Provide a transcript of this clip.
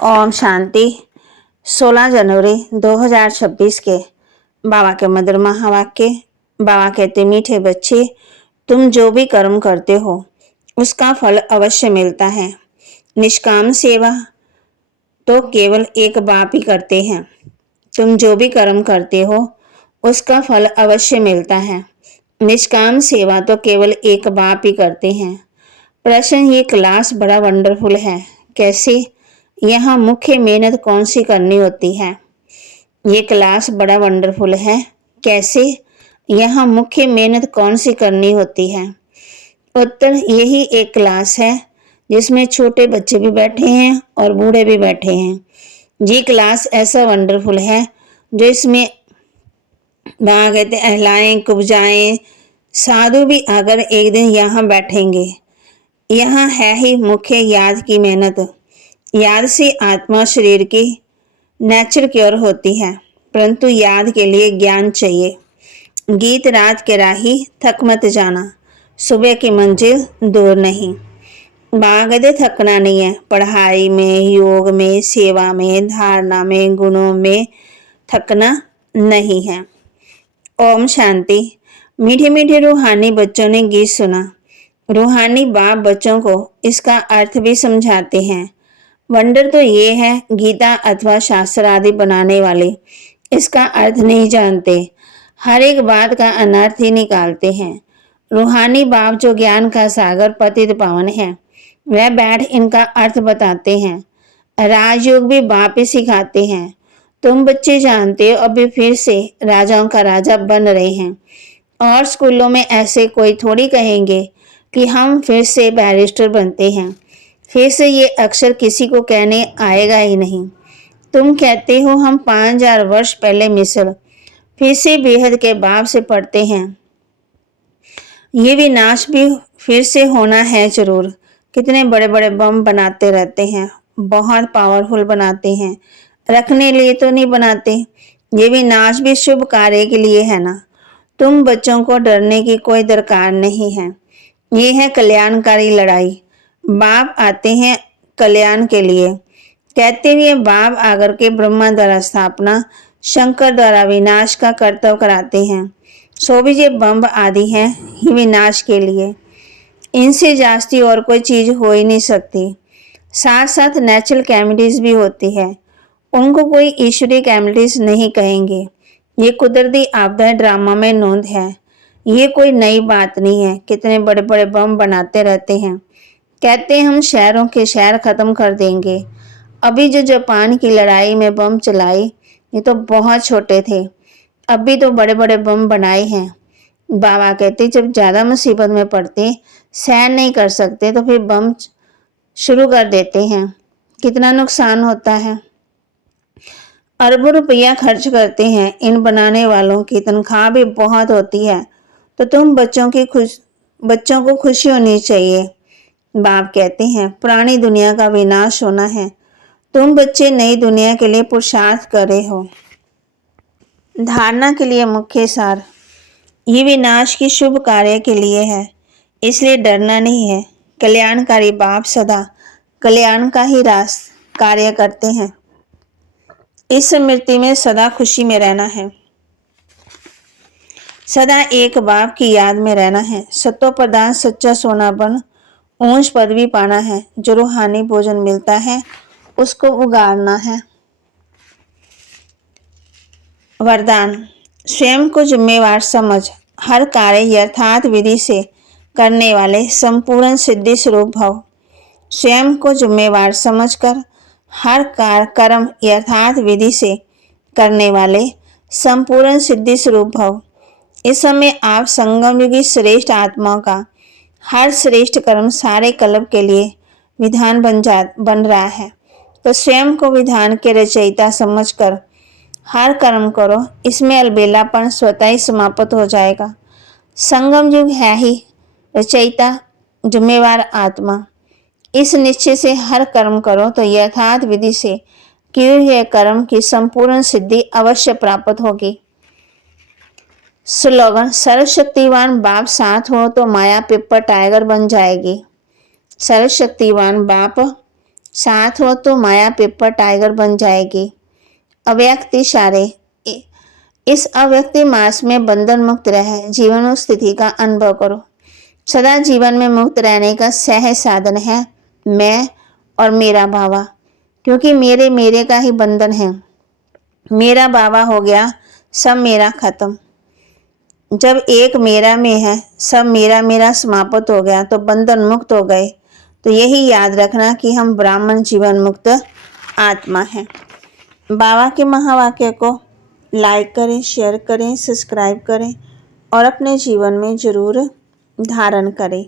ओम शांति। 16 जनवरी 2026 के बाबा के मधुर महावाक्य। बाबा कहते, मीठे बच्चे, तुम जो भी कर्म करते हो उसका फल अवश्य मिलता है। निष्काम सेवा तो केवल एक बाप ही करते हैं। तुम जो भी कर्म करते हो उसका फल अवश्य मिलता है। निष्काम सेवा तो केवल एक बाप ही करते हैं। प्रश्न, ये क्लास बड़ा वंडरफुल है, कैसे? यहाँ मुख्य मेहनत कौन सी करनी होती है? ये क्लास बड़ा वंडरफुल है, कैसे? यहाँ मुख्य मेहनत कौन सी करनी होती है? उत्तर, यही एक क्लास है जिसमें छोटे बच्चे भी बैठे हैं और बूढ़े भी बैठे हैं। ये क्लास ऐसा वंडरफुल है जो इसमें वहाँ कहते अहलाएं कुब्जाएं साधु भी अगर एक दिन यहाँ बैठेंगे। यहाँ है ही मुख्य याद की मेहनत। याद से आत्मा शरीर की नेचर क्योर होती है, परंतु याद के लिए ज्ञान चाहिए। गीत रात के राही थक मत जाना, सुबह की मंजिल दूर नहीं। बागदे थकना नहीं है, पढ़ाई में, योग में, सेवा में, धारणा में, गुणों में थकना नहीं है। ओम शांति। मीठे मीठे रूहानी बच्चों ने गीत सुना। रूहानी बाप बच्चों को इसका अर्थ भी समझाते हैं। वंडर तो ये है, गीता अथवा शास्त्र आदि बनाने वाले इसका अर्थ नहीं जानते, हर एक बात का अनर्थ ही निकालते हैं। रूहानी बाप जो ज्ञान का सागर पतित पावन है, वह बैठ इनका अर्थ बताते हैं। राजयोग भी बाप ही सिखाते हैं। तुम बच्चे जानते हो, अभी फिर से राजाओं का राजा बन रहे हैं और स्कूलों में ऐसे कोई थोड़ी कहेंगे कि हम फिर से बैरिस्टर बनते हैं। फिर से ये अक्षर किसी को कहने आएगा ही नहीं। तुम कहते हो हम 5000 वर्ष पहले मिस्र, फिर से बेहद के बाप से पढ़ते हैं। ये विनाश भी फिर से होना है जरूर। कितने बड़े बड़े बम बनाते रहते हैं, बहुत पावरफुल बनाते हैं, रखने लिए तो नहीं बनाते। ये विनाश भी शुभ कार्य के लिए है ना। तुम बच्चों को डरने की कोई दरकार नहीं है। ये है कल्याणकारी लड़ाई। बाप आते हैं कल्याण के लिए। कहते हुए बाप आकर के ब्रह्मा द्वारा स्थापना, शंकर द्वारा विनाश का कर्तव्य कराते हैं। सो भी ये बम आदि हैं ही विनाश के लिए। इनसे जास्ती और कोई चीज हो ही नहीं सकती। साथ साथ नेचुरल कैमिटीज भी होती है, उनको कोई ईश्वरीय कैमिटीज नहीं कहेंगे। ये कुदरती आपदा ड्रामा में नोंद है। ये कोई नई बात नहीं है। कितने बड़े बड़े बम बनाते रहते हैं, कहते हैं हम शहरों के शहर खत्म कर देंगे। अभी जो जापान की लड़ाई में बम चलाई, ये तो बहुत छोटे थे, अभी तो बड़े बड़े बम बनाए हैं। बाबा कहते जब ज़्यादा मुसीबत में पड़ते, सहन नहीं कर सकते, तो फिर बम शुरू कर देते हैं। कितना नुकसान होता है। अरबों रुपया खर्च करते हैं। इन बनाने वालों की तनख्वाह भी बहुत होती है। तो तुम बच्चों को खुशी होनी चाहिए। बाप कहते हैं पुरानी दुनिया का विनाश होना है, तुम बच्चे नई दुनिया के लिए पुरुषार्थ कर रहे हो। धारणा के लिए मुख्य सार, ये विनाश की शुभ कार्य के लिए है, इसलिए डरना नहीं है। कल्याणकारी बाप सदा कल्याण का ही कार्य करते हैं। इस स्मृति में सदा खुशी में रहना है, सदा एक बाप की याद में रहना है। सत्व प्रदान सच्चा सोना बन ऊंच पदवी पाना है। जो रूहानी भोजन मिलता है उसको उगाड़ना है। वरदान, स्वयं को जिम्मेवार समझ हर कार्य यथार्थ विधि से करने वाले संपूर्ण सिद्धि स्वरूप भव। स्वयं को जिम्मेवार समझकर हर कर्म यथार्थ विधि से करने वाले संपूर्ण सिद्धि स्वरूप भव। इस समय आप संगम युगी श्रेष्ठ आत्माओं का हर श्रेष्ठ कर्म सारे कल्प के लिए विधान बन रहा है। तो स्वयं को विधान के रचयिता समझकर हर कर्म करो, इसमें अलबेलापन स्वतः ही समाप्त हो जाएगा। संगम युग है ही रचयिता जिम्मेवार आत्मा। इस निश्चय से हर कर्म करो तो यथार्थ विधि से किए हुए कर्म की संपूर्ण सिद्धि अवश्य प्राप्त होगी। स्लोगन, सर्वशक्तिवान बाप साथ हो तो माया पिपर टाइगर बन जाएगी। सर्वशक्तिवान बाप साथ हो तो माया पेपर टाइगर बन जाएगी। अव्यक्त इशारे। इस अव्यक्ति मास में बंधन मुक्त रह जीवन स्थिति का अनुभव करो। सदा जीवन में मुक्त रहने का सहज साधन है मैं और मेरा बाबा, क्योंकि मेरे का ही बंधन है। मेरा बाबा हो गया, सब मेरा खत्म। जब एक मेरा में है, सब मेरा मेरा समाप्त हो गया तो बंधन मुक्त हो गए। तो यही याद रखना कि हम ब्राह्मण जीवन मुक्त आत्मा हैं। बाबा के महावाक्य को लाइक करें, शेयर करें, सब्सक्राइब करें और अपने जीवन में जरूर धारण करें।